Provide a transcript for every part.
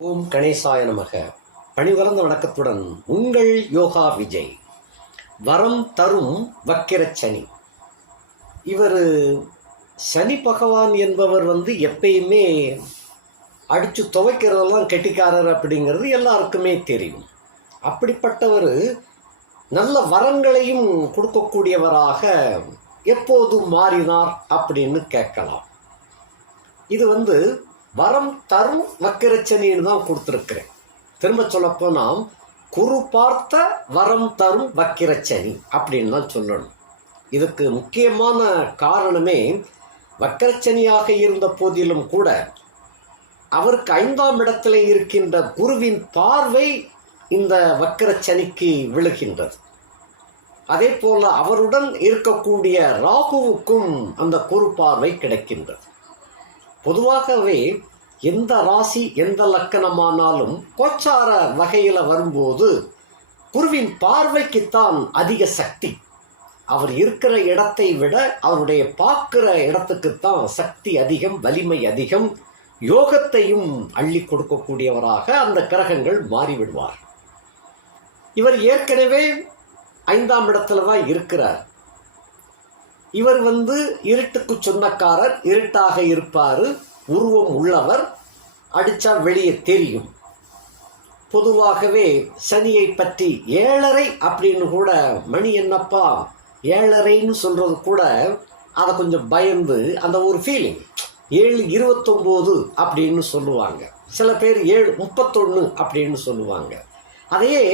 ஓம் கணேசாய நமக. பணிவளர்ந்த வணக்கத்துடன் உங்கள் யோகா விஜய். வரம் தரும் வக்கிரச்சனி. இவர் சனி பகவான் என்பவர் எப்பயுமே அடித்து துவைக்கிறதெல்லாம் கெட்டிக்காரர் அப்படிங்கிறது எல்லாருக்குமே தெரியும். அப்படிப்பட்டவர் நல்ல வரங்களையும் கொடுக்கக்கூடியவராக எப்போது மாறினார் அப்படின்னு கேட்கலாம். இது வரம் தரும் வக்கிரச்சனின்னு தான் கொடுத்துருக்கிறேன். திரும்ப சொல்லப்போனால் குரு பார்த்த வரம் தரும் வக்கிரச்சனி அப்படின்னு தான் சொல்லணும். இதுக்கு முக்கியமான காரணமே வக்கிரச்சனியாக இருந்த போதிலும் கூட அவருக்கு 5ஆம் இடத்துல இருக்கின்ற குருவின் பார்வை இந்த வக்கிரச்சனிக்கு விழுகின்றது. அதே போல அவருடன் இருக்கக்கூடிய ராகுவுக்கும் அந்த குரு பார்வை கிடைக்கின்றது. பொதுவாகவே எந்த ராசி எந்த லக்கணமானாலும் கோச்சார வகையில் வரும்போது குருவின் பார்வைக்குத்தான் அதிக சக்தி. அவர் இருக்கிற இடத்தை விட அவருடைய பார்க்கிற இடத்துக்குத்தான் சக்தி அதிகம், வலிமை அதிகம், யோகத்தையும் அள்ளி கொடுக்கக்கூடியவராக அந்த கிரகங்கள் மாறிவிடுவார். இவர் ஏற்கனவே 5ஆம் இடத்துல தான் இருக்கிறார். இவர் இருட்டுக்கு சொந்தக்காரர், இருட்டாக இருப்பார், உருவம் உள்ளவர், அடித்தா வெளியே தெரியும். பொதுவாகவே சனியை பற்றி 7.5 அப்படின்னு கூட, மணி என்னப்பா 7.5ன்னு சொல்கிறது கூட அதை கொஞ்சம் பயந்து அந்த ஒரு ஃபீலிங். 7:29 அப்படின்னு சொல்லுவாங்க. சில பேர் 7:31 அப்படின்னு சொல்லுவாங்க. அதையே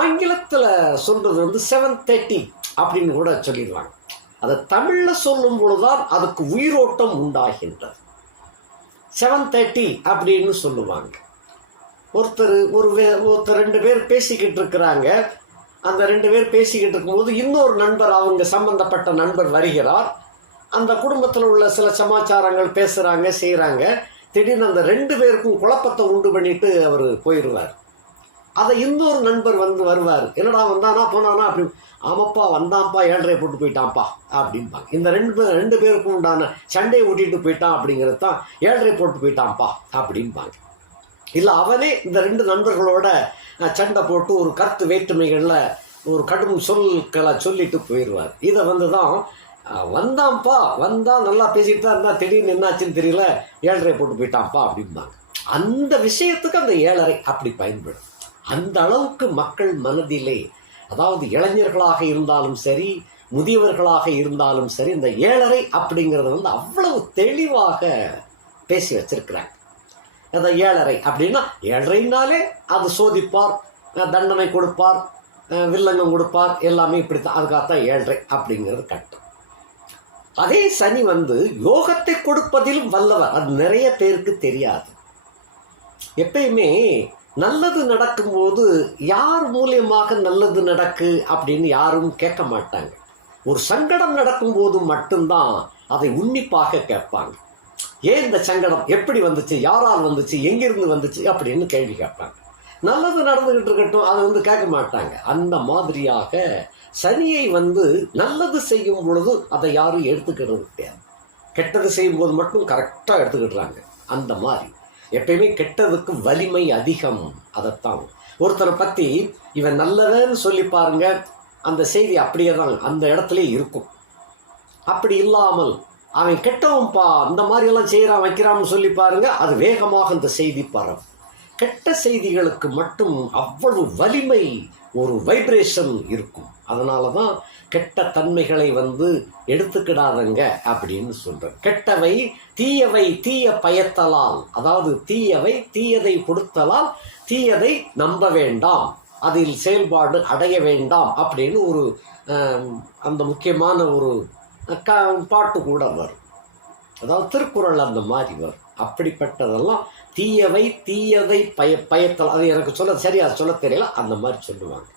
ஆங்கிலத்தில் சொல்கிறது 7:30 அப்படின்னு கூட சொல்லிடுவாங்க. அதை தமிழில் சொல்லும் பொழுதுதான் அதுக்கு உயிரோட்டம் உண்டாகின்றது. 7:30 அப்படின்னு சொல்லுவாங்க. ஒருத்தர் 2 பேர் பேசிக்கிட்டு இருக்கிறாங்க. அந்த 2 பேர் பேசிக்கிட்டு இருக்கும்போது இன்னொரு நண்பர், அவங்க சம்பந்தப்பட்ட நண்பர் வருகிறார். அந்த குடும்பத்தில் உள்ள சில சமாச்சாரங்கள் பேசுகிறாங்க, செய்கிறாங்க. திடீர்னு அந்த 2 பேருக்கும் குழப்பத்தை உண்டு பண்ணிட்டு அவர் போயிடுவார். அதை இன்னொரு நண்பர் வருவார். என்னடா வந்தானா போனானா அப்படி, ஆமாப்பா வந்தான்ப்பா 7.5 போட்டு போயிட்டான்ப்பா அப்படிம்பாங்க. இந்த 2 பேருக்கும் உண்டான சண்டையை ஊட்டிட்டு போயிட்டான் அப்படிங்கிறது தான் 7.5 போட்டு போயிட்டான்ப்பா அப்படிம்பாங்க. இல்லை அவனே இந்த 2 நண்பர்களோட சண்டை போட்டு ஒரு கருத்து வேற்றுமைகளில் ஒரு கடும் சொற்களை சொல்லிட்டு போயிடுவார். இதை தான் வந்தான்ப்பா, வந்தான் நல்லா பேசிட்டு தான் இருந்தால் திடீர்னு என்னாச்சுன்னு தெரியல 7.5 போட்டு போயிட்டான்ப்பா அப்படிம்பாங்க. அந்த விஷயத்துக்கு அந்த 7.5 அப்படி பயன்படும். அந்த அளவுக்கு மக்கள் மனதிலே, அதாவது இளைஞர்களாக இருந்தாலும் சரி, முதியவர்களாக இருந்தாலும் சரி, இந்த 7.5 அப்படிங்கிறத அவ்வளவு தெளிவாக பேசி வச்சிருக்கிறாங்க. அந்த 7.5 அப்படின்னா 7.5னாலே அது சோதிப்பார், தண்டனை கொடுப்பார், வில்லங்கம் கொடுப்பார், எல்லாமே இப்படித்தான். அதுக்காகத்தான் 7.5 அப்படிங்கிறது கட்டம். அதே சனி யோகத்தை கொடுப்பதிலும் வல்லவர். அது நிறைய பேருக்கு தெரியாது. எப்பயுமே நல்லது நடக்கும்போது யார் மூலியமாக நல்லது நடக்கு அப்படின்னு யாரும் கேட்க மாட்டாங்க. ஒரு சங்கடம் நடக்கும்போது மட்டும்தான் அதை உன்னிப்பாக கேட்பாங்க. ஏன் இந்த சங்கடம், எப்படி வந்துச்சு, யாரால் வந்துச்சு, எங்கிருந்து வந்துச்சு அப்படின்னு கேள்வி கேட்பாங்க. நல்லது நடந்துகிட்டு இருக்கட்டும், அதை கேட்க மாட்டாங்க. அந்த மாதிரியாக சனியை நல்லது செய்யும் பொழுது அதை யாரும் எடுத்துக்கிறது கிடையாது. கெட்டது செய்யும் போது மட்டும் கரெக்டாக எடுத்துக்கிட்டுறாங்க. அந்த மாதிரி எப்பயுமே கெட்டதுக்கு வலிமை அதிகம். அதைத்தான் ஒருத்தரை பற்றி இவன் நல்லவன்னு சொல்லி பாருங்க, அந்த செய்தி அப்படியே தான் அந்த இடத்துல இருக்கும். அப்படி இல்லாமல் அவன் கெட்டவன்பா, இந்த மாதிரியெல்லாம் செய்கிறான் வைக்கிறான்னு சொல்லி பாருங்க, அது வேகமாக அந்த செய்தி பரவும். கெட்ட செய்திகளுக்கு மட்டும் அவ்வளவு வலிமை, ஒரு வைப்ரேஷன் இருக்கும். அதனால தான் கெட்ட தன்மைகளை எடுத்துக்கிடாதங்க அப்படின்னு சொல்கிறேன். கெட்டவை தீயவை தீய பயத்தலால், அதாவது தீயவை தீயதை கொடுத்தலால் தீயதை நம்ப வேண்டாம், அதில் செயல்பாடு அடைய வேண்டாம் அப்படின்னு ஒரு அந்த முக்கியமான ஒரு பாட்டு கூட வரும். அதாவது திருக்குறள் அந்த மாதிரி வரும். அப்படிப்பட்டதெல்லாம் தீயவை தீயதை பயத்தல், அது எனக்கு சரியா சொல்ல தெரியல, அந்த மாதிரி சொல்லுவாங்க.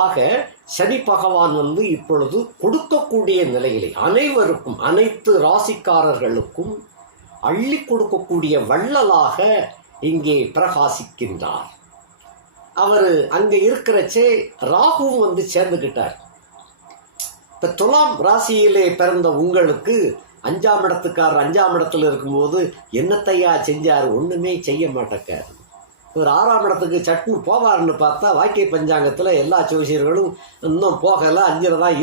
ஆக சனி பகவான் இப்பொழுது கொடுக்கக்கூடிய நிலையிலே அனைவருக்கும், அனைத்து ராசிக்காரர்களுக்கும் அள்ளி கொடுக்கக்கூடிய வள்ளலாக இங்கே பிரகாசிக்கின்றார். அவர் அங்கே இருக்கிறச்சே ராகுவும் சேர்ந்துக்கிட்டார். இப்போ துலாம் ராசியிலே பிறந்த உங்களுக்கு 5ஆம் இடத்துக்காரர் 5ஆம் இடத்துல இருக்கும்போது என்னத்தையா செஞ்சார்? ஒன்றுமே செய்ய மாட்டேக்கார். ஒரு 6ஆம் இடத்துக்கு சட்னு போவார்னு பார்த்தா வாக்கிய பஞ்சாங்கத்தில் எல்லா ஜோசியர்களும் இன்னும் போகலை, 5ல் தான்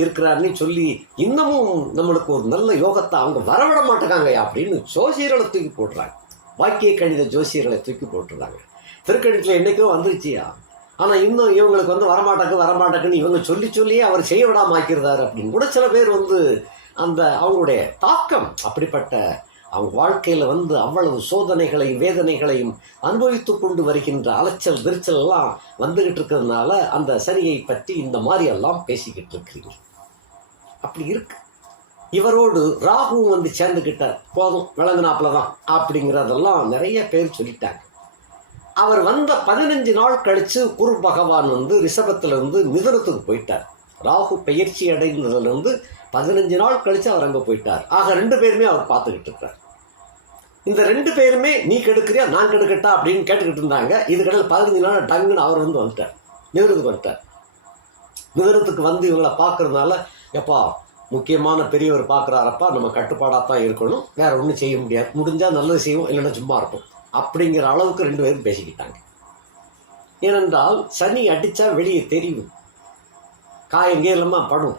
இருக்கிறாருன்னு சொல்லி இன்னமும் நம்மளுக்கு ஒரு நல்ல யோகத்தை அவங்க வரவிட மாட்டேங்காங்க அப்படின்னு ஜோசியர்களை தூக்கி போட்டுறாங்க. வாக்கிய கணித ஜோசியர்களை தூக்கி போட்டுறாங்க. திருக்கணித்தில் என்றைக்கோ வந்துருச்சியா, ஆனால் இன்னும் இவங்களுக்கு வந்து வரமாட்டேக்குன்னு இவங்க சொல்லியே அவர் செய்ய விடாமல் ஆக்கிறாரு அப்படின்னு கூட சில பேர் வந்து அந்த அவங்களுடைய தாக்கம் அப்படிப்பட்ட அவங்க வாழ்க்கையில் வந்து அவ்வளவு சோதனைகளையும் வேதனைகளையும் அனுபவித்து கொண்டு வருகின்ற அலைச்சல் விரிச்சல் எல்லாம் வந்துகிட்டு இருக்கிறதுனால அந்த சனியை பற்றி இந்த மாதிரி எல்லாம் பேசிக்கிட்டு இருக்கிறீங்க. அப்படி இருக்கு. இவரோடு ராகுவும் வந்து சேர்ந்துக்கிட்டார், போதும் விளங்குனாப்புல தான் அப்படிங்கிறதெல்லாம் நிறைய பேர் சொல்லிட்டாங்க. அவர் வந்த 15 நாள் கழித்து குரு பகவான் வந்து ரிஷபத்திலிருந்து மிதுனத்துக்கு போயிட்டார். ராகு பயிற்சி அடைந்ததுலேருந்து 15 நாள் கழித்து அவர் அங்கே போயிட்டார். ஆக 2 பேருமே அவர் பார்த்துக்கிட்டு இருக்கிறார். இந்த 2 பேருமே நீ கெடுக்கிறியா நான் கெடுக்கட்டா அப்படின்னு கேட்டுக்கிட்டு இருந்தாங்க. இதுக்கடையில் 15 நாள் டங்குன்னு அவர் வந்து வந்துட்டார், மிதுனத்துக்கு வந்துட்டார். மிதுனத்துக்கு வந்து இவங்களை பார்க்கறதுனால, எப்பா முக்கியமான பெரியவர் பார்க்குறாரப்பா, நம்ம கட்டுப்பாடாக தான் இருக்கணும், வேற ஒன்றும் செய்ய முடியாது, முடிஞ்சால் நல்லது செய்வோம், இல்லைன்னா சும்மா இருக்கும் அப்படிங்கிற அளவுக்கு 2 பேரும் பேசிக்கிட்டாங்க. ஏனென்றால் சனி அடித்தா வெளியே தெரியும், காயம் கீழமா படும்.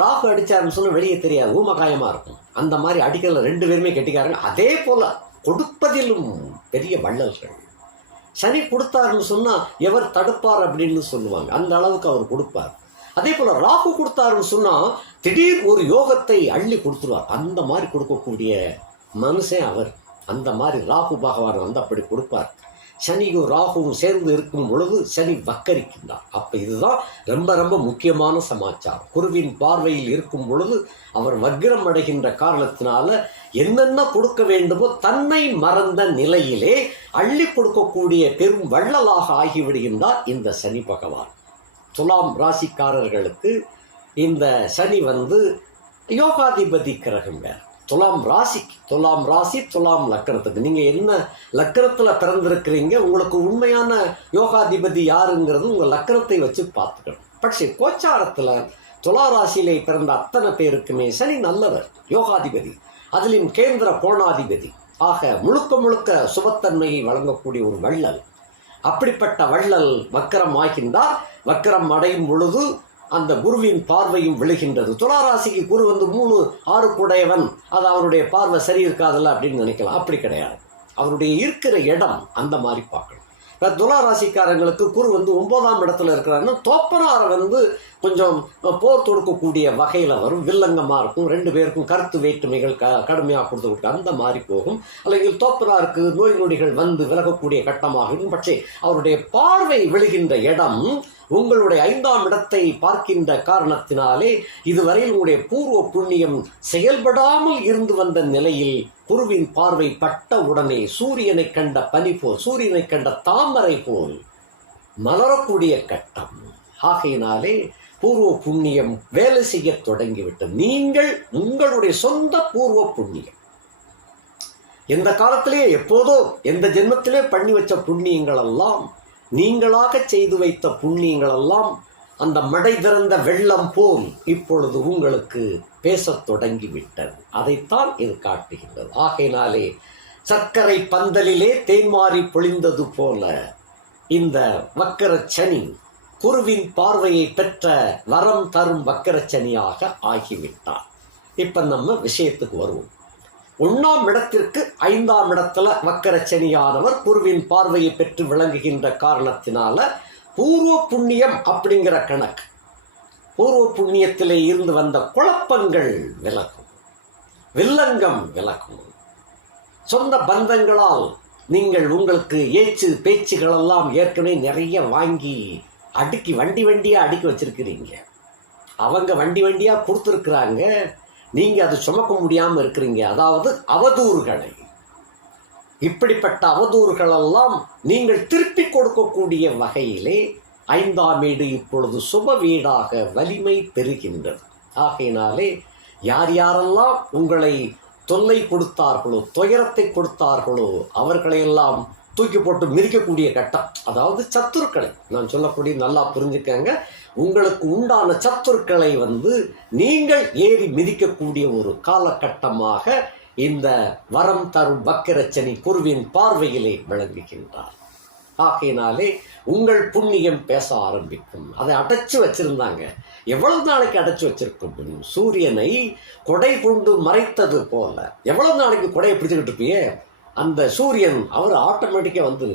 ராகு அடித்தாருன்னு சொன்னால் வெளியே தெரியாது, ஊம காயமாக இருக்கும். அந்த மாதிரி அடிக்கல 2 பேருமே கெட்டிக்காரங்க. அதே போல் கொடுப்பதிலும் பெரிய வள்ளல்கள். சனி கொடுத்தாருன்னு சொன்னால் எவர் தடுப்பார் அப்படின்னு சொல்லுவாங்க, அந்த அளவுக்கு அவர் கொடுப்பார். அதே போல் ராகு கொடுத்தாருன்னு சொன்னால் திடீர் ஒரு யோகத்தை அள்ளி கொடுத்துருவார். அந்த மாதிரி கொடுக்கக்கூடிய மனுஷன் அவர். அந்த மாதிரி ராகு பகவான் வந்து அப்படி கொடுப்பார். சனியும் ராகுவும் சேர்ந்து இருக்கும் பொழுது சனி வக்கரிக்கின்றார். அப்போ இதுதான் ரொம்ப ரொம்ப முக்கியமான சமாச்சாரம். குருவின் பார்வையில் இருக்கும் பொழுது அவர் வக்ரம் அடைகின்ற காரணத்தினால என்னென்ன கொடுக்க வேண்டுமோ தன்னை மறந்த நிலையிலே அள்ளி கொடுக்கக்கூடிய பெரும் வள்ளலாக ஆகிவிடுகின்றார் இந்த சனி பகவான். துலாம் ராசிக்காரர்களுக்கு இந்த சனி வந்து யோகாதிபதி கிரகம் வேறு. துலாம் ராசி துலாம் லக்கணத்துக்கு நீங்கள் என்ன லக்கணத்தில் பிறந்திருக்கிறீங்க, உங்களுக்கு உண்மையான யோகாதிபதி யாருங்கிறது உங்கள் லக்கணத்தை வச்சு பார்த்துக்கணும். പക്ഷേ கோச்சாரத்தில் துலா ராசியிலே பிறந்த அத்தனை பேருக்குமே சனி நல்லவர், யோகாதிபதி, அதிலும் கேந்திர கோணாதிபதி. ஆக முழுக்க சுபத்தன்மையை வழங்கக்கூடிய ஒரு வள்ளல். அப்படிப்பட்ட வள்ளல் வக்கரம் ஆகின்றார். வக்கரம் அடையும் பொழுது அந்த குருவின் பார்வையும் விழுகின்றது. துளாராசிக்கு குரு வந்து 3-6 கூடையவன், அது அவருடைய பார்வை சரி இருக்காதுல்ல அப்படின்னு நினைக்கலாம். அப்படி கிடையாது, அவருடைய இருக்கிற இடம் அந்த மாதிரி பார்க்கணும். இப்போ துளாராசிக்காரங்களுக்கு குரு வந்து 9ஆம் இடத்துல இருக்கிறாருன்னா தோப்பனாரை வந்து கொஞ்சம் போர் தொடுக்கக்கூடிய வகையில் வரும், வில்லங்கமாக இருக்கும். 2 பேருக்கும் கருத்து வேற்றுமைகள் கடுமையாக கொடுத்து கொடுக்க அந்த மாதிரி போகும். அல்லது தோப்பனாருக்கு நோய் நொடிகள் வந்து விலகக்கூடிய கட்டமாக இருக்கும். பட்சே அவருடைய பார்வை விழுகின்ற இடம் உங்களுடைய 5ஆம் இடத்தை பார்க்கின்ற காரணத்தினாலே இதுவரையில் உங்களுடைய பூர்வ புண்ணியம் செயல்படாமல் இருந்து வந்த நிலையில் குருவின் பார்வை பட்ட உடனே சூரியனை கண்ட பனி போல், சூரியனை கண்ட தாமரை போல் மலரக்கூடிய கட்டம். ஆகையினாலே பூர்வ புண்ணியம் வேலை செய்ய தொடங்கிவிட்டது. நீங்கள் உங்களுடைய சொந்த பூர்வ புண்ணியம் எந்த காலத்திலே எப்போதோ எந்த ஜென்மத்திலே பண்ணி வச்ச புண்ணியங்கள் எல்லாம், நீங்களாக செய்து வைத்த புண்ணியங்கள் எல்லாம் அந்த மடை திறந்த வெள்ளம் போல் இப்பொழுது உங்களுக்கு பேசத் தொடங்கிவிட்டது. அதைத்தான் இது காட்டுகின்றது. ஆகையினாலே சர்க்கரை பந்தலிலே தேன்மாறி பொழிந்தது போல இந்த வக்கர சனி குருவின் பார்வையை பெற்ற வரம் தரும் வக்கர சனியாக ஆகிவிட்டார். இப்ப நம்ம விஷயத்துக்கு வருவோம். 1ஆம் இடத்திற்கு 5ஆம் இடத்துல வக்கர சனியானவர் குருவின் பார்வையை பெற்று விளங்குகின்ற காரணத்தினால பூர்வ புண்ணியம் அப்படிங்கிற கணக்கு, பூர்வ புண்ணியத்திலே இருந்து வந்த குழப்பங்கள் விலகும், வில்லங்கம் விலகும். சொந்த பந்தங்களால் நீங்கள் உங்களுக்கு ஏச்சு பேச்சுகளெல்லாம் ஏற்கனவே நிறைய வாங்கி அடுக்கி வண்டியாக அடுக்கி வச்சிருக்கிறீங்க. அவங்க வண்டியாக கொடுத்துருக்குறாங்க, நீங்கள் அதை சுமக்க முடியாமல் இருக்கிறீங்க. அதாவது அவதூறுகளை, இப்படிப்பட்ட அவதூறுகளெல்லாம் நீங்கள் திருப்பி கொடுக்கக்கூடிய வகையிலே 5ஆம் வீடு இப்பொழுது சுப வீடாக வலிமை பெறுகின்றது. ஆகையினாலே யார் யாரெல்லாம் உங்களை தொல்லை கொடுத்தார்களோ, துயரத்தை கொடுத்தார்களோ அவர்களையெல்லாம் தூக்கி போட்டு மிதிக்கக்கூடிய கட்டம். அதாவது சத்துருக்களை நான் சொல்லக்கூடிய நல்லா புரிஞ்சுக்கங்க, உங்களுக்கு உண்டான சத்துருக்களை நீங்கள் ஏறி மிதிக்கக்கூடிய ஒரு காலகட்டமாக இந்த வரம் தரும் வக்கிரச்சனி குருவின் பார்வையிலே விளங்குகின்றார். ஆகையினாலே உங்கள் புண்ணியம் பேச ஆரம்பிக்கும். அதை அடைச்சு வச்சிருந்தாங்க. எவ்வளவு நாளைக்கு அடைச்சு வச்சிருக்க முடியும்? சூரியனை கொடை கொண்டு மறைத்தது போல எவ்வளவு நாளைக்கு கொடையை பிடிச்சுக்கிட்டு இருப்பியே, அந்த சூரியன் அவர் ஆட்டோமேட்டிக்காக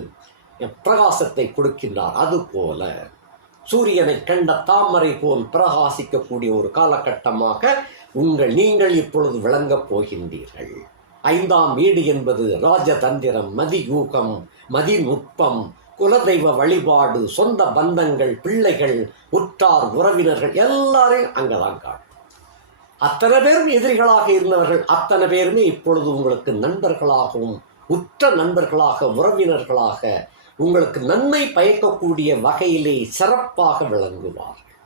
பிரகாசத்தை கொடுக்கின்றார். அது போல சூரியனை கண்ட தாமரை போல் பிரகாசிக்கக்கூடிய ஒரு காலகட்டமாக நீங்கள் இப்பொழுது விளங்கப் போகின்றீர்கள். 5ஆம் வீடு என்பது ராஜதந்திரம், மதியூகம், மதிநுட்பம், குலதெய்வ வழிபாடு, சொந்த பந்தங்கள், பிள்ளைகள், உற்றார் உறவினர்கள் எல்லாரையும் அங்கதான் காட்டும். அத்தனை பேரும் எதிரிகளாக இருந்தவர்கள் அத்தனை பேருமே இப்பொழுது உங்களுக்கு நண்பர்களாகவும் உற்ற நண்பர்களாக உறவினர்களாக உங்களுக்கு நன்மை பயக்கக்கூடிய வகையிலே சிறப்பாக விளங்குவார்கள்.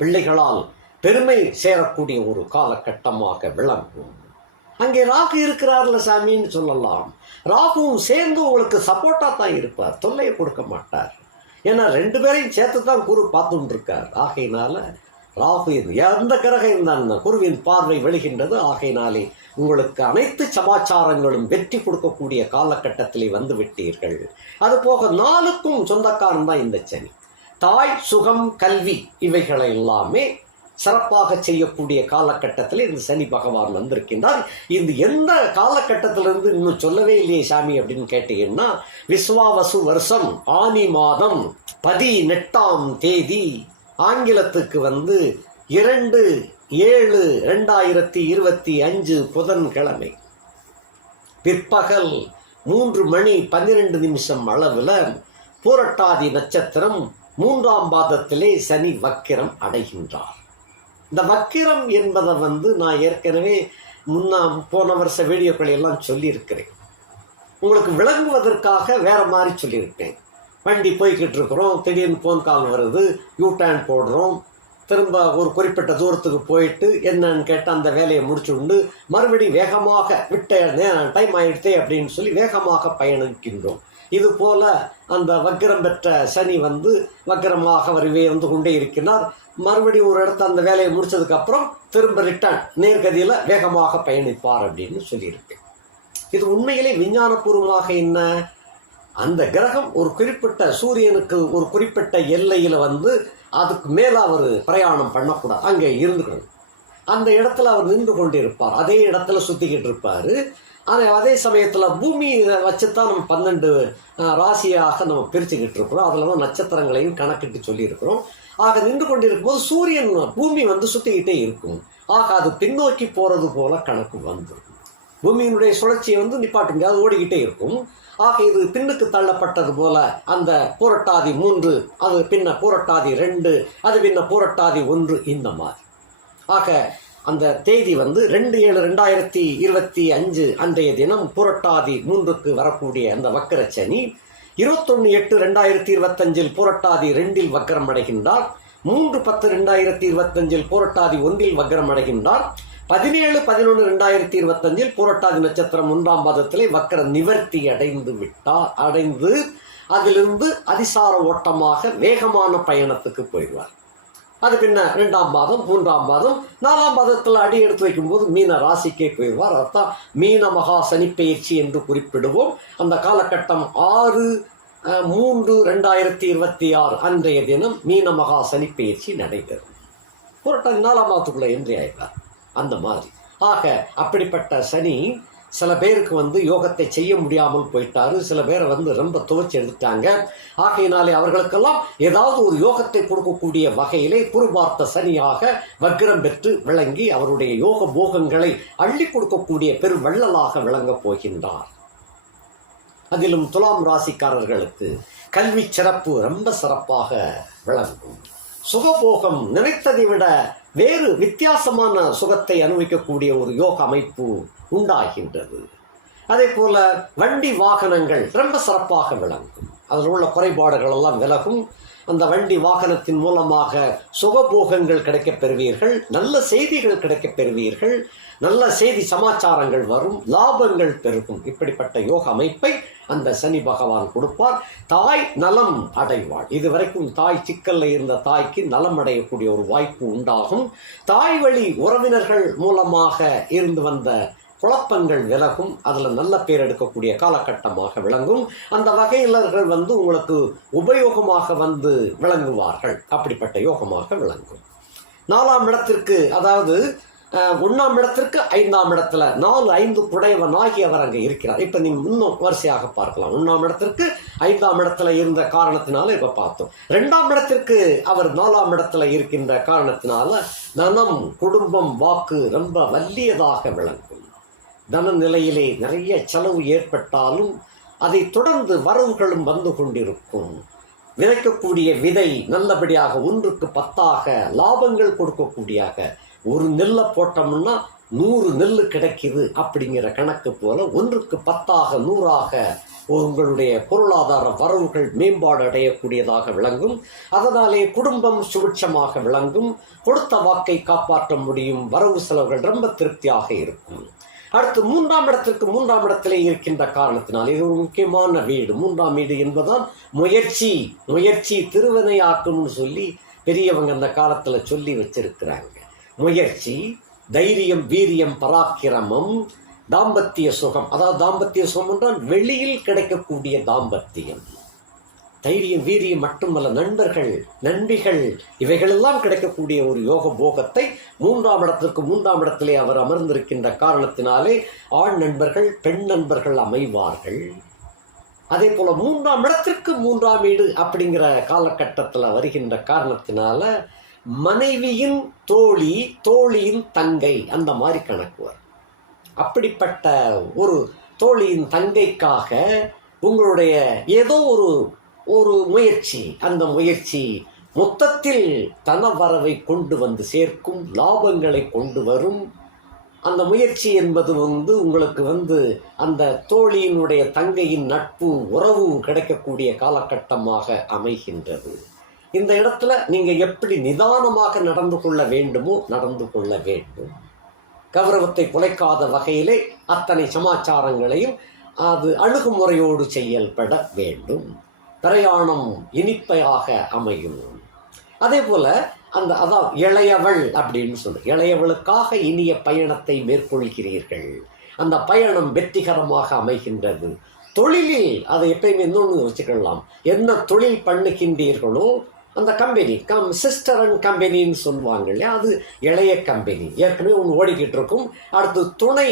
பிள்ளைகளால் பெருமை சேரக்கூடிய ஒரு காலகட்டமாக விளங்கும். அங்கே ராகு இருக்கிறார்ல சாமின்னு சொல்லலாம். ராகுவும் சேர்ந்து உங்களுக்கு சப்போர்ட்டா தான் இருப்பார், தொல்லையை கொடுக்க மாட்டார். ஏன்னா 2 பேரையும் சேர்த்து தான் குரு பார்த்துட்டு இருக்கார். ஆகையினால ராகு எந்த கிரகம் இருந்தான் குருவின் பார்வை வெளிகின்றது. ஆகையினாலே உங்களுக்கு அனைத்து சமாச்சாரங்களும் வெற்றி கொடுக்கக்கூடிய காலகட்டத்திலே வந்து விட்டீர்கள். அது போக 4க்கும் சொந்தக்காரன் தான் இந்த சனி. தாய், சுகம், கல்வி இவைகளை எல்லாமே சிறப்பாக செய்யக்கூடிய காலகட்டத்தில் இந்த சனி பகவான் வந்திருக்கின்றார். இந்த எந்த காலகட்டத்திலிருந்து இன்னும் சொல்லவே இல்லையே சாமி அப்படின்னு கேட்டீங்கன்னா, விஸ்வாவசு வருஷம் ஆனி மாதம் 18ஆம் தேதி, ஆங்கிலத்துக்கு 2/7/2025 புதன்கிழமை பிற்பகல் 3:12 அளவில் பூரட்டாதி நட்சத்திரம் 3ஆம் பாதத்திலே சனி வக்கிரம் அடைகின்றார். இந்த வக்கிரம் என்பதை நான் ஏற்கனவே போன வருஷ வீடியோக்களை எல்லாம் சொல்லியிருக்கிறேன். உங்களுக்கு விளங்குவதற்காக வேற மாதிரி சொல்லியிருக்கேன். வண்டி போய்கிட்டு இருக்கிறோம், திடீர்னு ஃபோன் கால் வருது, யூ டர்ன் போடுறோம், திரும்ப ஒரு குறிப்பிட்ட தூரத்துக்கு போயிட்டு என்னன்னு கேட்டால் அந்த வேலையை முடிச்சுண்டு மறுபடியும் வேகமாக விட்ட டைம் ஆயிடுத்தே அப்படின்னு சொல்லி வேகமாக பயணிக்கின்றோம். இது போல அந்த வக்கிரம் பெற்ற சனி வக்கிரமாக வந்து கொண்டே இருக்கிறார். மறுபடியும் ஒரு இடத்த அந்த வேலையை முடிச்சதுக்கப்புறம் திரும்ப ரிட்டர்ன் நேர்கதியில் வேகமாக பயணிப்பார் அப்படின்னு சொல்லியிருக்கேன். இது உண்மையிலே விஞ்ஞானபூர்வமாக என்ன, அந்த கிரகம் ஒரு குறிப்பிட்ட சூரியனுக்கு ஒரு குறிப்பிட்ட எல்லையில் அதுக்கு மேலே அவர் பிரயாணம் பண்ணக்கூடாது, அங்கே இருந்துக்கணும். அந்த இடத்துல அவர் நின்று கொண்டு இருப்பார், அதே இடத்துல சுற்றிக்கிட்டு இருப்பார். அதே சமயத்தில் பூமியை வச்சுத்தான் நம்ம 12 ராசியாக நம்ம பிரிச்சுக்கிட்டு இருக்கிறோம். அதில் தான் நட்சத்திரங்களையும் கணக்கிட்டு சொல்லியிருக்கிறோம். ஆக நின்று கொண்டு இருக்கும்போது சூரியன் பூமி சுற்றிக்கிட்டே இருக்கும். ஆக அது பின்னோக்கி போகிறது போல கணக்கு வந்துடும். பூமியினுடைய சுழற்சியை நிப்பாட்ட முடியாது, ஓடிக்கிட்டே இருக்கும். ஆக இது பின்னுக்கு தள்ளப்பட்டது போல அந்த பூரட்டாதி 3, அது பின்ன பூரட்டாதி 2, அது பின்ன பூரட்டாதி 1, இந்த மாதிரி. ஆக அந்த தேதி 2/7/2025 அன்றைய தினம் பூரட்டாதி 3க்கு வரக்கூடிய அந்த வக்கிரச்சனி 21/8/2025 பூரட்டாதி 2ல் வக்கிரம் அடைகின்றார். 3/10/2025 பூரட்டாதி 1ல் வக்கிரம் அடைகின்றார். 17/11/2025 பூரட்டாதி நட்சத்திரம் 1ஆம் பாதத்திலே வக்கிர நிவர்த்தி அடைந்து அதிலிருந்து அதிசார ஓட்டமாக வேகமான பயணத்துக்கு போயிடுவார். அது பின்ன 2ஆம் பாதம், 3ஆம் பாதம், 4ஆம் பாதத்தில் அடி எடுத்து வைக்கும்போது மீன ராசிக்கே போயிடுவார். அதான் மீன மகா சனிப்பெயர்ச்சி என்று குறிப்பிடுவோம். அந்த காலகட்டம் 6/3/2026 அன்றைய தினம் மீன மகா சனிப்பெயர்ச்சி நடைபெறும். புரட்டாதி 4ஆம் பாதத்துக்குள்ள என்ட்ரி ஆயிடுவார். அந்த மாதிரி. ஆக அப்படிப்பட்ட சனி சில பேருக்கு யோகத்தை செய்ய முடியாமல் போயிட்டாரு, சில பேரை ரொம்ப துவச்சி எடுத்துட்டாங்க. ஆகையினாலே அவர்களுக்கெல்லாம் ஏதாவது ஒரு யோகத்தை கொடுக்கக்கூடிய வகையிலே குருபார்த்த சனியாக வக்கிரம் பெற்று விளங்கி அவருடைய யோக போகங்களை அள்ளி கொடுக்கக்கூடிய பெரு வள்ளலாக விளங்கப் போகின்றார். அதிலும் துலாம் ராசிக்காரர்களுக்கு கல்வி சிறப்பு ரொம்ப சிறப்பாக விளங்கும். சுகபோகம் நினைத்ததை விட வேறு வித்தியாசமான சுகத்தை அனுபவிக்கக்கூடிய ஒரு யோக அமைப்பு உண்டாகின்றது. அதே போல வண்டி வாகனங்கள் ரொம்ப சிறப்பாக விளங்கும். அதில் உள்ள குறைபாடுகள் எல்லாம் விலகும். அந்த வண்டி வாகனத்தின் மூலமாக சுகபோகங்கள் கிடைக்கப் பெறுவீர்கள், நல்ல செய்திகள் கிடைக்கப் பெறுவீர்கள். நல்ல செய்தி சமாச்சாரங்கள் வரும், லாபங்கள் பெருகும். இப்படிப்பட்ட யோக அமைப்பை அந்த சனி பகவான் கொடுப்பார். தாய் நலம் அடைவாள். இதுவரைக்கும் தாய் சிக்கல்ல இருந்த தாய்க்கு நலம் அடையக்கூடிய ஒரு வாய்ப்பு உண்டாகும். தாய் வழி உறவினர்கள் மூலமாக இருந்து வந்த குழப்பங்கள் விலகும். அதில் நல்ல பேர் எடுக்கக்கூடிய காலகட்டமாக விளங்கும். அந்த வகையிலர்கள் உங்களுக்கு உபயோகமாக விளங்குவார்கள். அப்படிப்பட்ட யோகமாக விளங்கும். 4ஆம் இடத்திற்கு, அதாவது 1ஆம் இடத்திற்கு 5ஆம் இடத்துல 4, 5 குடையவனாகி அவர் அங்கே இருக்கிறார். இப்போ நீங்கள் இன்னும் வரிசையாக பார்க்கலாம். 1ஆம் இடத்திற்கு 5ஆம் இடத்துல இருந்த காரணத்தினால இப்போ பார்த்தோம். 2ஆம் இடத்திற்கு அவர் 4ஆம் இடத்துல இருக்கின்ற காரணத்தினால தனம், குடும்பம், வாக்கு ரொம்ப வலியதாக விளங்கும். தன நிலையிலே நிறைய செலவு ஏற்பட்டாலும் அதை தொடர்ந்து வரவுகளும் வந்து கொண்டிருக்கும். விதைக்கக்கூடிய விதை நல்லபடியாக 1க்கு 10ஆக லாபங்கள் கொடுக்கக்கூடியாக, ஒரு நெல்லை போட்டோம்னா 100 நெல் கிடைக்குது அப்படிங்கிற கணக்கு போல 1க்கு 10ஆக 100ஆக உங்களுடைய பொருளாதார வரவுகள் மேம்பாடு அடையக்கூடியதாக விளங்கும். அதனாலே குடும்பம் சுபிட்சமாக விளங்கும். கொடுத்த வாக்கை காப்பாற்ற முடியும். வரவு செலவுகள் ரொம்ப திருப்தியாக இருக்கும். அடுத்து 3ஆம் இடத்திற்கு 3ஆம் இடத்திலே இருக்கின்ற காரணத்தினால் இது ஒரு முக்கியமான வீடு. 3ஆம் வீடு என்பதால் முயற்சி திருவினையாக்கும்னு சொல்லி பெரியவங்க அந்த காலத்தில் சொல்லி வச்சிருக்கிறாங்க. முயற்சி, தைரியம், வீரியம், பராக்கிரமம், தாம்பத்திய சுகம். அதாவது தாம்பத்திய சுகம் என்றால் வெளியில் கிடைக்கக்கூடிய தாம்பத்தியம். தைரியம், வீரியம் மட்டுமல்ல, நண்பர்கள், நண்பிகள், இவைகளெல்லாம் கிடைக்கக்கூடிய ஒரு யோக போகத்தை 3ஆம் இடத்திற்கு 3ஆம் இடத்திலே அவர் அமர்ந்திருக்கின்ற காரணத்தினாலே ஆண் நண்பர்கள், பெண் நண்பர்கள் அமைவார்கள். அதே போல 3ஆம் இடத்திற்கு 3ஆம் வீடு அப்படிங்கிற காலகட்டத்தில் வருகின்ற காரணத்தினால மனைவியின் தோழி, தோழியின் தங்கை, அந்த மாதிரி கணக்கு வரும். அப்படிப்பட்ட ஒரு தோழியின் தங்கைக்காக உங்களுடைய ஏதோ ஒரு முயற்சி, அந்த முயற்சி மொத்தத்தில் தனவரவை கொண்டு சேர்க்கும், லாபங்களை கொண்டு வரும். அந்த முயற்சி என்பது உங்களுக்கு அந்த தோழியினுடைய தங்கையின் நட்பு, உறவு கிடைக்கக்கூடிய காலகட்டமாக அமைகின்றது. இந்த இடத்துல நீங்கள் எப்படி நிதானமாக நடந்து கொள்ள வேண்டுமோ நடந்து கொள்ள வேண்டும். கௌரவத்தை குலைக்காத வகையிலே அத்தனை சமாச்சாரங்களையும் அது அணுகுமுறையோடு செயல்பட வேண்டும். பிரயாணம் இனிப்பையாக அமையும். அதே போல அதான் இளையவள் அப்படின்னு சொல்ற, இளையவளுக்காக இனிய பயணத்தை மேற்கொள்கிறீர்கள். அந்த பயணம் வெற்றிகரமாக அமைகின்றது. தொழிலில் அதை எப்பயுமே இன்னொன்று வச்சுக்கலாம். என்ன தொழில் பண்ணுகின்றீர்களோ அந்த கம்பெனி சிஸ்டர் அண்ட் கம்பெனின்னு சொல்லுவாங்க இல்லையா, அது இளைய கம்பெனி ஏற்கனவே ஒன்று ஓடிக்கிட்டு இருக்கும். அடுத்து துணை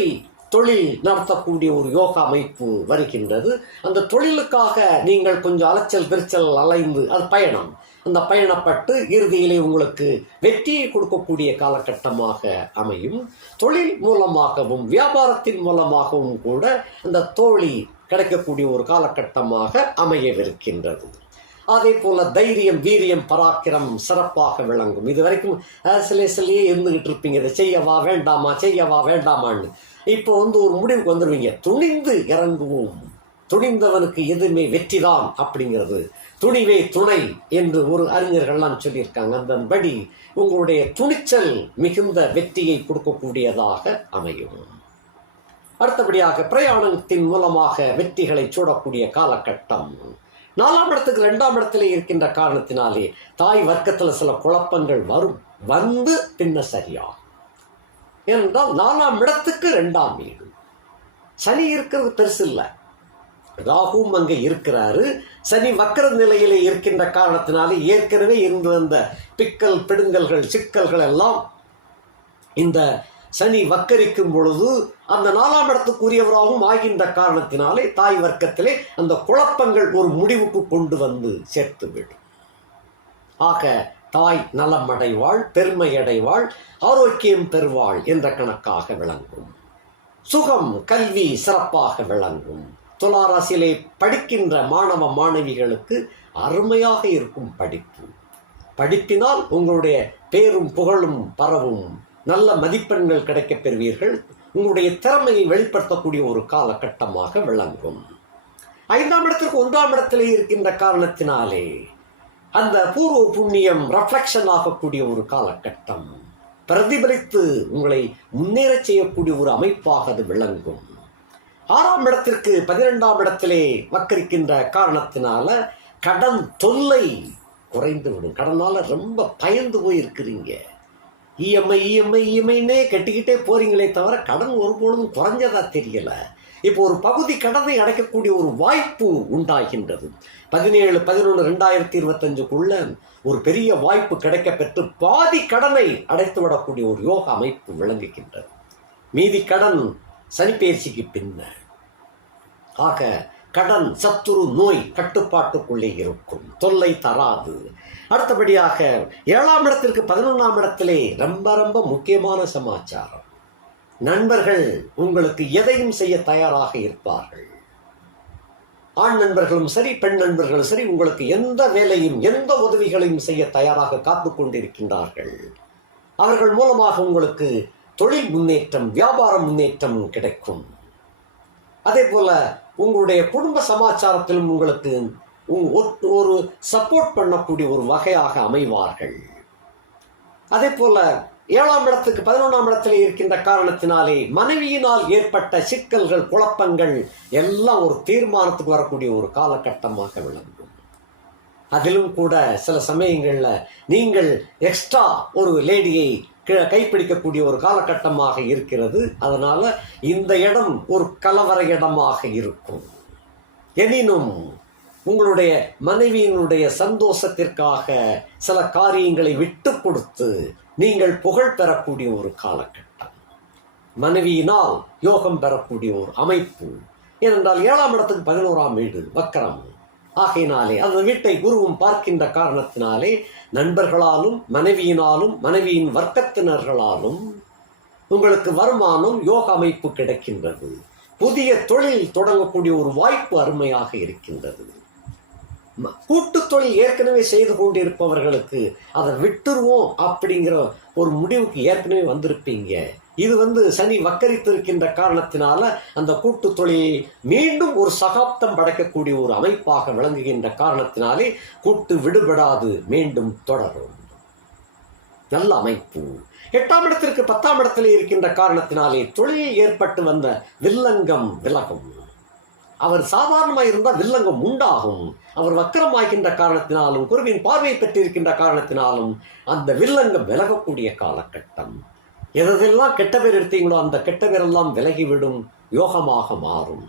தொழில் நடத்தக்கூடிய ஒரு யோகா அமைப்பு வருகின்றது. அந்த தொழிலுக்காக நீங்கள் கொஞ்சம் அலைச்சல் திருச்சல் அலைந்து அது பயணம், அந்த பயணப்பட்டு இறுதியிலே உங்களுக்கு வெற்றியை கொடுக்கக்கூடிய காலகட்டமாக அமையும். தொழில் மூலமாகவும் வியாபாரத்தின் மூலமாகவும் கூட அந்த தோழி கிடைக்கக்கூடிய ஒரு காலகட்டமாக அமையவிருக்கின்றது. அதே போல தைரியம், வீரியம், பராக்கிரமம் சிறப்பாக விளங்கும். இது வரைக்கும் சிலையே இருந்துகிட்டு இருப்பீங்க, இதை செய்யவா வேண்டாமா, செய்யவா வேண்டாமான்னு. இப்போ ஒரு முடிவுக்கு வந்துடுவீங்க. துணிந்து இறங்குவோம், துணிந்தவனுக்கு எதுவுமே வெற்றிதான் அப்படிங்கிறது. துணிவே துணை என்று ஒரு அறிஞர்கள்லாம் சொல்லியிருக்காங்க. அதன்படி உங்களுடைய துணிச்சல் மிகுந்த வெற்றியை கொடுக்கக்கூடியதாக அமையும். அடுத்தபடியாக பிரயாணத்தின் மூலமாக வெற்றிகளை சூடக்கூடிய காலகட்டம். 4ஆம் இடத்துக்கு 2ஆம் இடத்திலே இருக்கின்ற காரணத்தினாலே தாய் வர்க்கத்தில் சில குழப்பங்கள் வரும், பின்ன சரியா. ஏனென்றால் 4ஆம் இடத்துக்கு 2ஆம் வீடு. சனி இருக்கிறது பெருசு இல்லை, ராகுவும் அங்கே இருக்கிறாரு. சனி வக்கர நிலையிலே இருக்கின்ற காரணத்தினாலே ஏற்கனவே இருந்து வந்த பிக்கல், பிடுங்கல்கள், சிக்கல்கள் எல்லாம் இந்த சனி வக்கரிக்கும் பொழுது அந்த 4ஆம் இடத்துக்குரியவராகவும் ஆகின்ற காரணத்தினாலே தாய் வர்க்கத்திலே அந்த குழப்பங்கள் ஒரு முடிவுக்கு கொண்டு சேர்த்துவிடும். ஆக தாய் நலம் அடைவாள், பெருமை அடைவாள், ஆரோக்கியம் பெறுவாள் என்ற கணக்காக விளங்கும். சுகம், கல்வி சிறப்பாக விளங்கும். துளாராசியிலே படிக்கின்ற மாணவ மாணவிகளுக்கு அருமையாக இருக்கும் படிப்பு. படிப்பினால் உங்களுடைய பேரும் புகழும் பரவும், நல்ல மதிப்பெண்கள் கிடைக்கப் பெறுவீர்கள். உங்களுடைய திறமையை வெளிப்படுத்தக்கூடிய ஒரு காலகட்டமாக விளங்கும். 5ஆம் இடத்திற்கு 1ஆம் இடத்திலே இருக்கின்ற காரணத்தினாலே அந்த பூர்வ புண்ணியம் ரெஃப்ளெக்ஷன் ஆகக்கூடிய ஒரு காலகட்டம். பிரதிபலித்து உங்களை முன்னேறச் செய்யக்கூடிய ஒரு அமைப்பாக அது விளங்கும். 6ஆம் இடத்திற்கு 12ஆம் இடத்திலே வக்கரிக்கின்ற காரணத்தினால கடன் தொல்லை குறைந்து விடும். கடனால ரொம்ப பயந்து போய் இருக்கிறீங்க. இஎம்ஐன்னே கட்டிக்கிட்டே போறீங்களே தவிர கடன் ஒருபொழுதும் குறைஞ்சதா தெரியல. இப்போ ஒரு பகுதி கடனை அடைக்கக்கூடிய ஒரு வாய்ப்பு உண்டாகின்றது. 17/11/2025 ஒரு பெரிய வாய்ப்பு கிடைக்க பெற்று பாதி கடனை அடைத்து விடக்கூடிய ஒரு யோக அமைப்பு விளங்குகின்றது. மீதி கடன் சனிப்பெயர்ச்சிக்கு பின்னர். ஆக கடன், சத்துரு, நோய் கட்டுப்பாட்டுக்குள்ளே இருக்கும், தொல்லை தராது. அடுத்தபடியாக 7ஆம் இடத்திற்கு 11ஆம் இடத்திலே ரொம்ப ரொம்ப முக்கியமான சமாச்சாரம். நண்பர்கள் உங்களுக்கு எதையும் செய்ய தயாராக இருப்பார்கள். ஆண் நண்பர்களும் சரி, பெண் நண்பர்களும் சரி, உங்களுக்கு எந்த வேலையும் எந்த உதவிகளையும் செய்ய தயாராக காத்து கொண்டிருக்கின்றார்கள். அவர்கள் மூலமாக உங்களுக்கு தொழில் முன்னேற்றம், வியாபார முன்னேற்றம் கிடைக்கும். அதே போல உங்களுடைய குடும்ப சமாச்சாரத்திலும் உங்களுக்கு ஒரு சப்போர்ட் பண்ணக்கூடிய ஒரு வகையாக அமைவார்கள். அதே போல 7ஆம் இடத்துக்கு 11ஆம் இடத்திலே இருக்கின்ற காரணத்தினாலே மனைவியினால் ஏற்பட்ட சிக்கல்கள், குழப்பங்கள் எல்லாம் ஒரு தீர்மானத்துக்கு வரக்கூடிய ஒரு காலகட்டமாக விளங்கும். அதிலும் கூட சில சமயங்களில் நீங்கள் எக்ஸ்ட்ரா ஒரு லேடியை கைப்பிடிக்கக்கூடிய ஒரு காலகட்டமாக இருக்கிறது. அதனால இந்த இடம் ஒரு கலவர இடமாக இருக்கும். எனினும் உங்களுடைய மனைவியினுடைய சந்தோஷத்திற்காக சில காரியங்களை விட்டு கொடுத்து நீங்கள் புகழ் பெறக்கூடிய ஒரு காலகட்டம். மனைவியினால் யோகம் பெறக்கூடிய ஒரு அமைப்பு. ஏனென்றால் 7ஆம் இடத்துக்கு 11ஆம் வீடு வக்கரம் ஆகையினாலே அந்த வீட்டை குருவும் பார்க்கின்ற காரணத்தினாலே நண்பர்களாலும் மனைவியினாலும் மனைவியின் வர்க்கத்தினர்களாலும் உங்களுக்கு வருமானம், யோக அமைப்பு கிடைக்கின்றது. புதிய தொழில் தொடங்கக்கூடிய ஒரு வாய்ப்பு அருமையாக இருக்கின்றது. கூட்டு தொழில் ஏற்கனவே செய்து கொண்டிருப்பவர்களுக்கு அதை விட்டுருவோம் அப்படிங்கிற ஒரு முடிவுக்கு ஏற்கனவே வந்திருப்பீங்க. இது சனி வக்கரித்திருக்கின்ற காரணத்தினால அந்த கூட்டு தொழில் மீண்டும் ஒரு சகாப்தம் படைக்கக்கூடிய ஒரு அமைப்பாக விளங்குகின்ற காரணத்தினாலே கூட்டு விடுபடாது, மீண்டும் தொடரும். நல்ல அமைப்பு. 8ஆம் இடத்திற்கு 10ஆம் இடத்திலே இருக்கின்ற காரணத்தினாலே தொழிலில் ஏற்பட்டு வந்த வில்லங்கம் விலகும். அவர் சாதாரணமாக இருந்தால் வில்லங்கம் உண்டாகும். அவர் வக்கரமாகின்ற காரணத்தினாலும் குருவின் பார்வை பெற்றிருக்கின்ற காரணத்தினாலும் அந்த வில்லங்கம் விலகக்கூடிய காலகட்டம். எதெல்லாம் கெட்ட பேர் எடுத்தீங்களோ அந்த கெட்ட பேரெல்லாம் விலகிவிடும், யோகமாக மாறும்.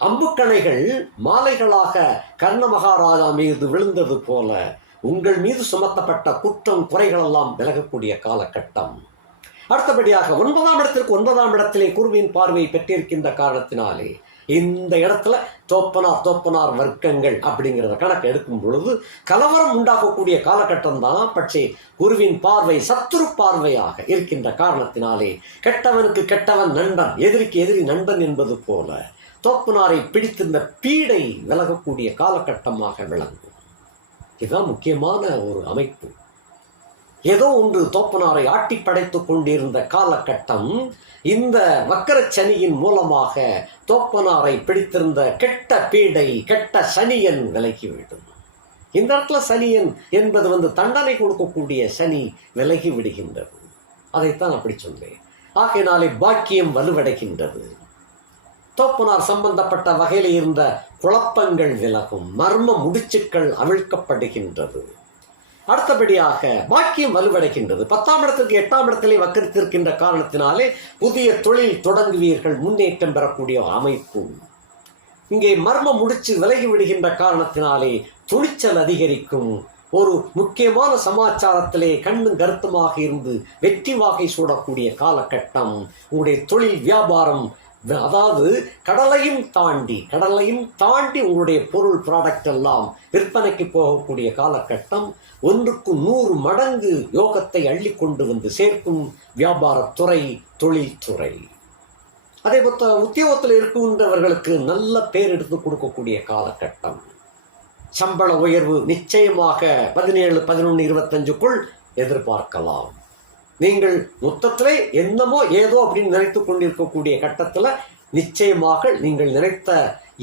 அம்புக்கணைகள் மாலைகளாக கர்ண மகாராஜா மீது விழுந்தது போல உங்கள் மீது சுமத்தப்பட்ட குற்றம் குறைகளெல்லாம் விலகக்கூடிய காலகட்டம். அடுத்தபடியாக 9ஆம் இடத்திற்கு 9ஆம் இடத்திலே குருவின் பார்வை பெற்றிருக்கின்ற காரணத்தினாலே இந்த இடத்துல தோப்பனார் வர்க்கங்கள் அப்படிங்கிறத கணக்கு எடுக்கும் பொழுது கலவரம் உண்டாக்கக்கூடிய காலகட்டம் தான். பட்சே குருவின் பார்வை சத்துரு பார்வையாக இருக்கின்ற காரணத்தினாலே கெட்டவனுக்கு கெட்டவன் நண்பன், எதிரிக்கு எதிரி நண்பன் என்பது போல தோப்பனாரை பிடித்திருந்த பீடை விலகக்கூடிய காலகட்டமாக விளங்கும். இதுதான் முக்கியமான ஒரு அமைப்பு. ஏதோ ஒன்று தோப்பனாரை ஆட்டி படைத்துக் கொண்டிருந்த காலகட்டம் இந்த வக்கர சனியின் மூலமாக தோப்பனாரை பிடித்திருந்த கெட்ட பீடை, கெட்ட சனியன் விலகிவிடும். இந்த இடத்துல சனியன் என்பது தண்டனை கொடுக்கக்கூடிய சனி விலகி விடுகின்றது. அதைத்தான் அப்படி சொன்னேன். ஆகையினாலே பாக்கியம் வலுவடைகின்றது. தோப்பனார் சம்பந்தப்பட்ட வகையில் இருந்த குழப்பங்கள் விலகும், மர்ம முடிச்சுக்கள் அவிழ்க்கப்படுகின்றது. அடுத்தபடியாக பாக்கியம் வலுவடைகின்றது. 10ஆம் இடத்திற்கு 8ஆம் இடத்திலே வக்கரித்திருக்கின்ற காரணத்தினாலே புதிய தொழில் தொடங்குவீர்கள், முன்னேற்றம் பெறக்கூடிய அமைப்பு. இங்கே மர்ம முடிச்சு விலகி விடுகின்ற காரணத்தினாலே துணிச்சல் அதிகரிக்கும். ஒரு முக்கியமான சமாச்சாரத்திலே கண்ணும் கருத்துமாக இருந்து வெற்றி வாகை சூடக்கூடிய காலகட்டம். உங்களுடைய தொழில் வியாபாரம், அதாவது கடலையும் தாண்டி உங்களுடைய பொருள் ப்ராடக்ட் எல்லாம் விற்பனைக்கு போகக்கூடிய காலகட்டம். 1க்கு 100 மடங்கு யோகத்தை அள்ளி கொண்டு வந்து சேர்க்கும் வியாபாரத்துறை, தொழில்துறை. அதே போல உத்தியோகத்தில் இருக்கின்றவர்களுக்கு நல்ல பேர் எடுத்து கொடுக்கக்கூடிய காலகட்டம். சம்பள உயர்வு நிச்சயமாக 17/11/25க்குள் எதிர்பார்க்கலாம். நீங்கள் மொத்தத்திலே என்னமோ ஏதோ அப்படின்னு நினைத்து கொண்டிருக்கக்கூடிய கட்டத்தில் நிச்சயமாக நீங்கள் நினைத்த,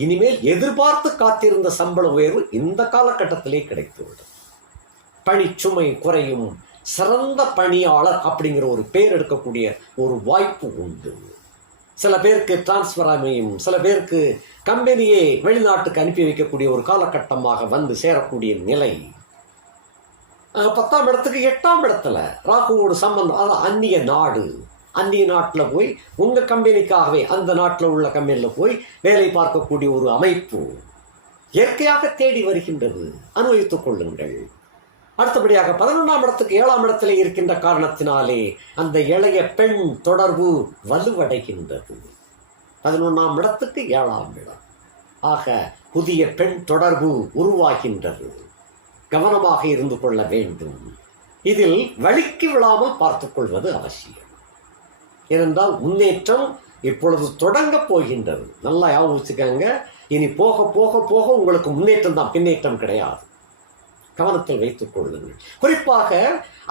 இனிமேல் எதிர்பார்த்து காத்திருந்த சம்பள உயர்வு இந்த காலகட்டத்திலே கிடைத்துவிடும். பணிச்சுமை குறையும், சிறந்த பணியாளர் அப்படிங்கிற ஒரு பேர் எடுக்கக்கூடிய ஒரு வாய்ப்பு உண்டு. சில பேருக்கு டிரான்ஸ்ஃபர் அமையும், சில பேருக்கு கம்பெனியை வெளிநாட்டுக்கு அனுப்பி வைக்கக்கூடிய ஒரு காலகட்டமாக வந்து சேரக்கூடிய நிலை. 10ஆம் இடத்துக்கு 8ஆம் இடத்துல ராகுவோடு சம்பந்தம், அதாவது அந்நிய நாடு, அந்நிய நாட்டில் போய் உங்கள் கம்பெனிக்காகவே அந்த நாட்டில் உள்ள கம்பெனியில் போய் வேலை பார்க்கக்கூடிய ஒரு அமைப்பு இயற்கையாக தேடி வருகின்றது. அனுபவித்துக் கொள்ளுங்கள். அடுத்தபடியாக 11ஆம் இடத்துக்கு 7ஆம் இடத்திலே இருக்கின்ற காரணத்தினாலே அந்த இளைய பெண் தொடர்பு வலுவடைகின்றது. 11ஆம் இடத்துக்கு 7ஆம் இடம். ஆக புதிய பெண் தொடர்பு உருவாகின்றது. கவனமாக இருந்து கொள்ள வேண்டும். இதில் வழிக்கு விழாமல் பார்த்துக் கொள்வது அவசியம். ஏனென்றால் முன்னேற்றம் இப்பொழுது தொடங்க போகின்றது. நல்லா ஞாபகம் வச்சுக்கோங்க. இனி போக போக போக உங்களுக்கு முன்னேற்றம் தான், பின்னேற்றம் கிடையாது. கவனத்தில் வைத்துக் கொள்ளுங்கள். குறிப்பாக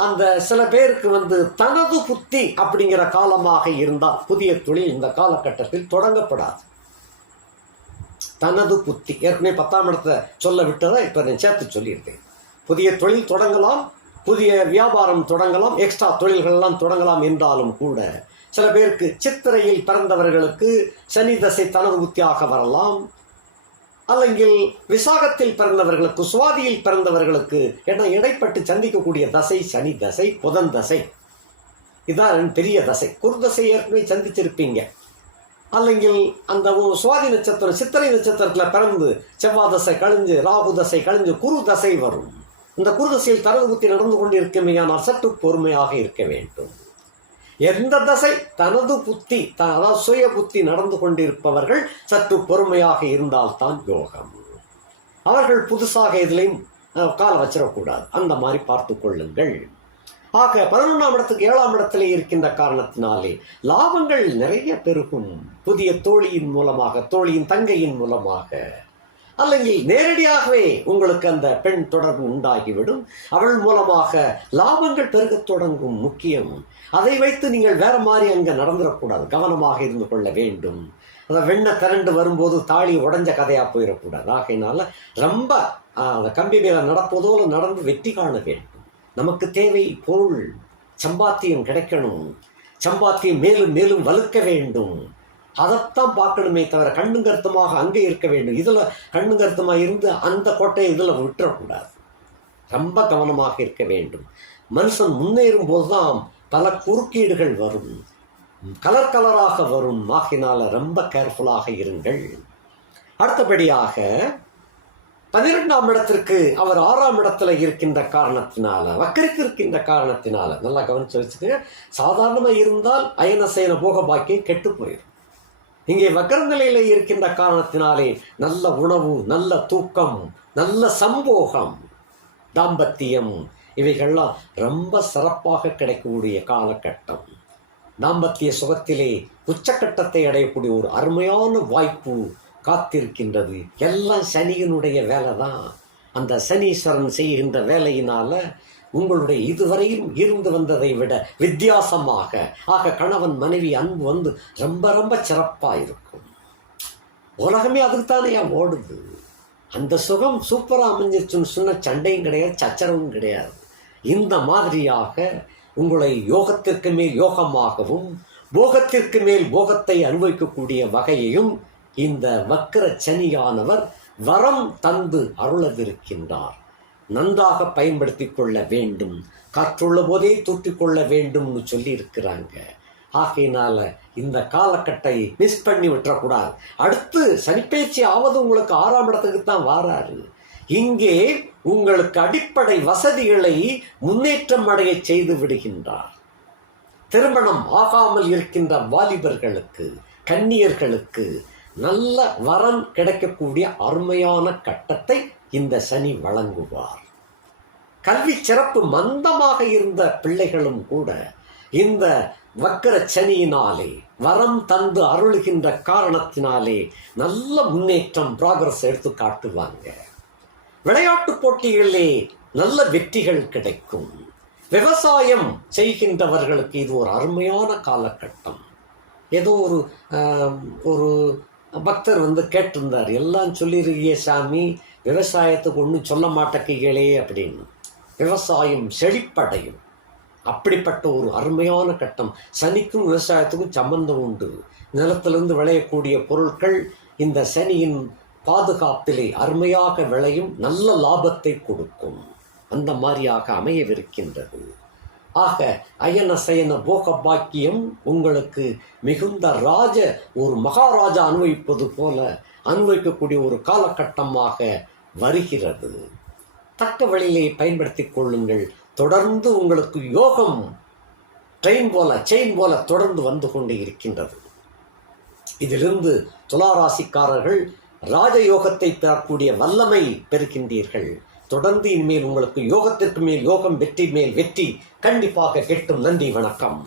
அந்த சில பேருக்கு தனது புத்தி அப்படிங்கிற காலமாக இருந்தால் புதிய தொழில் இந்த காலகட்டத்தில் தொடங்கப்படாது. தனது புத்தி ஏற்கனவே 10ஆம் இடத்தை சொல்ல விட்டதை இப்போ நான் சேர்த்து சொல்லியிருக்கேன். புதிய தொழில் தொடங்கலாம், புதிய வியாபாரம் தொடங்கலாம், எக்ஸ்ட்ரா தொழில்கள்லாம் தொடங்கலாம் என்றாலும் கூட சில பேருக்கு சித்திரையில் பிறந்தவர்களுக்கு சனி தசை தனது புத்தியாக வரலாம். அல்லங்கில் விசாகத்தில் பிறந்தவர்களுக்கு, சுவாதியில் பிறந்தவர்களுக்கு என இடைப்பட்டு சந்திக்கக்கூடிய தசை சனி தசை, புதன் தசை. இதான் பெரிய தசை. குருதசை ஏற்கனவே சந்திச்சிருப்பீங்க. அல்லங்கில் அந்த சுவாதி நட்சத்திரம் சித்திரை நட்சத்திரத்தில் பிறந்து செவ்வாய் தசை கழிஞ்சு ராகு தசை கழிஞ்சு குரு தசை வரும். இந்த குருதசையில் தனது புத்தி நடந்து கொண்டிருக்குமையானால் சற்று பொறுமையாக இருக்க வேண்டும். எந்த தசை தனது புத்தி, அதாவது சுய புத்தி நடந்து கொண்டிருப்பவர்கள் சற்று பொறுமையாக இருந்தால்தான் யோகம். அவர்கள் புதுசாக எதிலையும் கால வச்சிடக்கூடாது. அந்த மாதிரி பார்த்து கொள்ளுங்கள். ஆக 11ஆம் இடத்துக்கு 7ஆம் இடத்திலே இருக்கின்ற காரணத்தினாலே லாபங்கள் நிறைய பெருகும். புதிய தோழியின் மூலமாக, தோழியின் தங்கையின் மூலமாக, அல்லது நேரடியாகவே உங்களுக்கு அந்த பெண் தொடர்பு உண்டாகிவிடும். அவள் மூலமாக லாபங்கள் பெருகத் தொடங்கும். முக்கியம், அதை வைத்து நீங்கள் வேற மாதிரி அங்கே நடந்துடக்கூடாது. கவனமாக இருந்து கொள்ள வேண்டும். அதை வெண்ணெய் திரண்டு வரும்போது தாலி உடஞ்ச கதையாக போயிடக்கூடாது. ஆகையினால ரொம்ப அந்த கம்பி மேலே நடப்பதோடு நடந்து வெற்றி காண வேண்டும். நமக்கு தேவை பொருள், சம்பாத்தியம் கிடைக்கணும். சம்பாத்தியம் மேலும் மேலும் வலுக்க வேண்டும். அதைத்தான் பார்க்கணுமே தவிர கண்ணும் கருத்துமாக அங்கே இருக்க வேண்டும். இதில் கண்ணும் கருத்துமாக இருந்து அந்த கோட்டையை இதில் விட்டுறக்கூடாது. ரொம்ப கவனமாக இருக்க வேண்டும். மனுஷன் முன்னேறும் போதுதான் பல குறுக்கீடுகள் வரும், கலர் கலராக வரும். ஆகினால ரொம்ப கேர்ஃபுல்லாக இருங்கள். அடுத்தபடியாக 12ஆம் இடத்திற்கு அவர் 6ஆம் இடத்துல இருக்கின்ற காரணத்தினால, வக்கரித்து இருக்கின்ற காரணத்தினால, நல்லா கவனிச்சு வச்சுக்க. சாதாரணமாக இருந்தால் அயனசேன போக பாக்கியம் கெட்டு போயிடும். இங்கே வக்கர நிலையில் இருக்கின்ற காரணத்தினாலே நல்ல உணவு, நல்ல தூக்கம், நல்ல சம்போகம், தாம்பத்தியம் இவைகள்லாம் ரொம்ப சிறப்பாக கிடைக்கக்கூடிய காலகட்டம். தாம்பத்திய சுகத்திலே உச்சக்கட்டத்தை அடையக்கூடிய ஒரு அருமையான வாய்ப்பு காத்திருக்கின்றது. எல்லாம் சனியினுடைய வேலை தான். அந்த சனீஸ்வரன் செய்கின்ற வேலையினால உங்களுடைய இதுவரையும் இருந்து வந்ததை விட வித்தியாசமாக, ஆக கணவன் மனைவி அன்பு ரொம்ப ரொம்ப சிறப்பாக இருக்கும். உலகமே அதுக்குத்தானே ஓடுது. அந்த சுகம் சூப்பராக அமைஞ்சிருச்சுன்னு சொன்ன சண்டையும் கிடையாது, சச்சரவும் கிடையாது. இந்த மாதிரியாக உங்களை யோகத்திற்கு மேல் யோகமாகவும் போகத்திற்கு மேல் போகத்தை அனுபவிக்கக்கூடிய வகையையும் இந்த வக்கர சனியானவர் வரம் தந்து அருளவிருக்கின்றார். நன்றாக பயன்படுத்தி கொள்ள வேண்டும். காற்றுள்ள போதே தூற்றிக்கொள்ள வேண்டும்னு சொல்லி இருக்கிறாங்க. ஆகையினால இந்த காலகட்டை மிஸ் பண்ணி விட்டுறக்கூடாது. அடுத்து சனிப்பெயர்ச்சி ஆவது உங்களுக்கு 6ஆம் இடத்துக்கு தான் வாராரு. இங்கே உங்களுக்கு அடிப்படை வசதிகளை முன்னேற்றம் அடைய செய்து விடுகின்றார். திருமணம் ஆகாமல் இருக்கின்ற வாலிபர்களுக்கு, கன்னியர்களுக்கு நல்ல வரன் கிடைக்கக்கூடிய அருமையான கட்டத்தை இந்த சனி வழங்குவார். கல்வி சிறப்பு மந்தமாக இருந்த பிள்ளைகளும் கூட இந்த வக்கர சனியினாலே வரம் தந்து அருளுகின்ற காரணத்தினாலே நல்ல முன்னேற்றம், ப்ராக்ரஸ் எடுத்து காட்டுவாங்க. விளையாட்டு போட்டிகளிலே நல்ல வெற்றிகள் கிடைக்கும். விவசாயம் செய்கின்றவர்களுக்கு இது ஒரு அருமையான காலகட்டம். ஏதோ ஒரு பக்தர் கேட்டிருந்தார், எல்லாம் சொல்லிருக்கிய சாமி, விவசாயத்துக்கு ஒன்றும் சொல்ல மாட்டேங்களே அப்படின்னு. விவசாயம் செழிப்படையும். அப்படிப்பட்ட ஒரு அருமையான கட்டம். சனிக்கும் விவசாயத்துக்கும் சம்பந்தம் உண்டு. நிலத்திலிருந்து விளையக்கூடிய பொருட்கள் இந்த சனியின் பாதுகாப்பிலே அருமையாக விளையும், நல்ல லாபத்தை கொடுக்கும். அந்த மாதிரியாக அமையவிருக்கின்றது. ஆக அயன சயன போக பாக்கியம் உங்களுக்கு மிகுந்த ஒரு மகாராஜா அனுபவிப்பது போல அனுபவிக்கக்கூடிய ஒரு காலகட்டமாக வருகிறது. தக்க வழியிலே பயன்படுத்தி கொள்ளுங்கள். தொடர்ந்து உங்களுக்கு யோகம் செயின் போல தொடர்ந்து வந்து கொண்டு இருக்கின்றது. இதிலிருந்து துளாராசிக்காரர்கள் ராஜயோகத்தை பெறக்கூடிய வல்லமை பெறுகின்றீர்கள். தொடர்ந்து இனிமேல் உங்களுக்கு யோகத்திற்கு மேல் யோகம், வெற்றி மேல் வெற்றி கண்டிப்பாக கிட்டும். நன்றி, வணக்கம்.